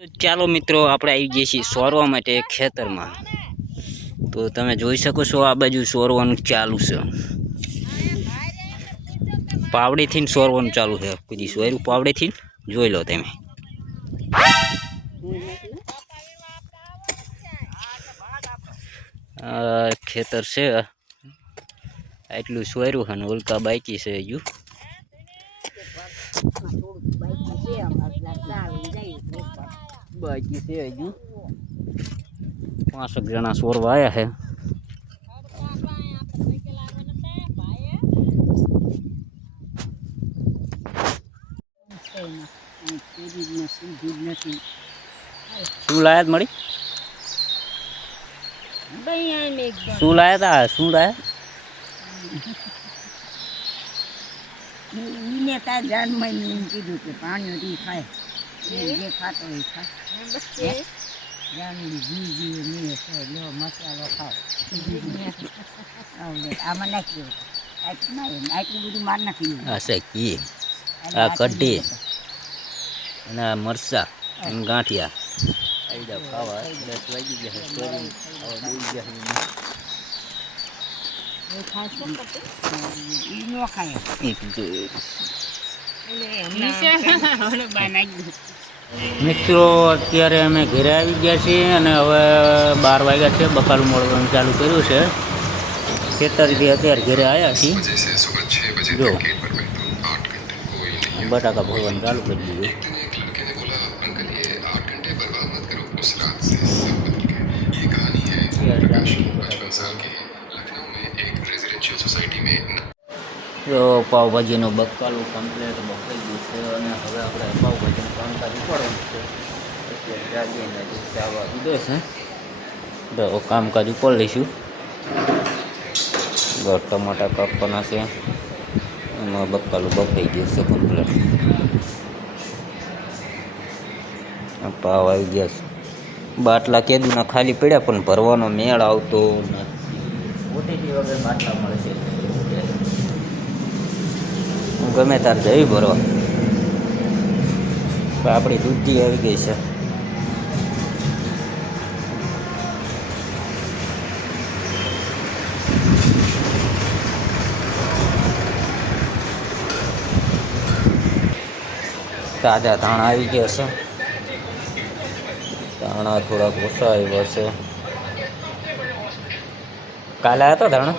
ચાલો મિત્રો, આપણે આવી જઈએ છીએ સોરવા માટે ખેતરમાં। તો તમે જોઈ શકો છો આ બાજુ સોરવાનું ચાલુ છે। પાવડીથી સોરવાનું ચાલુ છે। કુદી સોયરું પાવડીથી જોઈ લો તમે। ખેતર છે આટલું સોયરું છે ને ઉલ્કા બાકી છે હજુ। બાકી છે હજુ 5 જણા સોરવા આવ્યા છે। શું લાયા મળી? શું લાયા તા? શું લાયા? એને કાંઈ જાનમાં એમ કીધું કે પાણી ખાય જે ખાતો હોય ખાય જાનની ઘી નહીં લો મસાલો ખાવ આમાં નાખ્યું આટલું બધું માર નાખ્યું। આ છે ઘી, આ કઢી અને આ મરચા અને ગાંઠિયા આવી જાવ ખાવા। 10 વાગી ગયા છે, દોઈ ગયા મિત્રો। અત્યારે અમે ઘરે આવી ગયા છીએ અને હવે 12 વાગ્યા છે। બકાલું મળવાનું ચાલુ કર્યું છે ખેતરથી। અત્યારે ઘરે આવ્યા છીએ। જો બટાકા ભરવાનું ચાલુ કરી દીધું। તો પાવભાજીનું બકાલું કમ્પ્લીટ બફાઈ ગયું છે અને હવે આપણે પાવભાજીનું કામકાજ ઉપાડવાનું છે। અત્યારે જાગીને ચાવા દીધો છે તો કામકાજ ઉપર લઈશું। ટમાટા કાપવાના છે, એમાં બકાલું બફાઈ ગયું છે કમ્પ્લીટ। પાવ આવી ગયા છે। બાટલા કેદુના ખાલી પડ્યા પણ ભરવાનો મેળ આવતો નથી। ઓટીટી વગર બાટલા મળે છે। હું ગમે તાર જઈ ભરવા। આપણી દૂધી આવી ગઈ છે। તાજા ધાણા આવી ગયા છે। ધાણા થોડાક ઓછા આવ્યા છે। કાલે આવ્યા હતા ધાણા?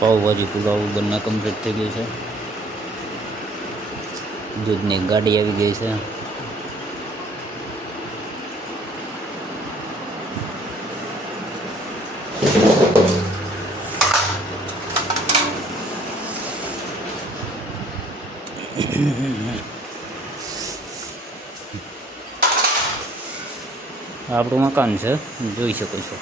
પાવભાજી પુલાવ બંને કમ્પ્લીટ થઈ ગઈ છે। દૂધની ગાડી આવી ગઈ છે। આપણું મકાન છે, જોઈ શકો છો।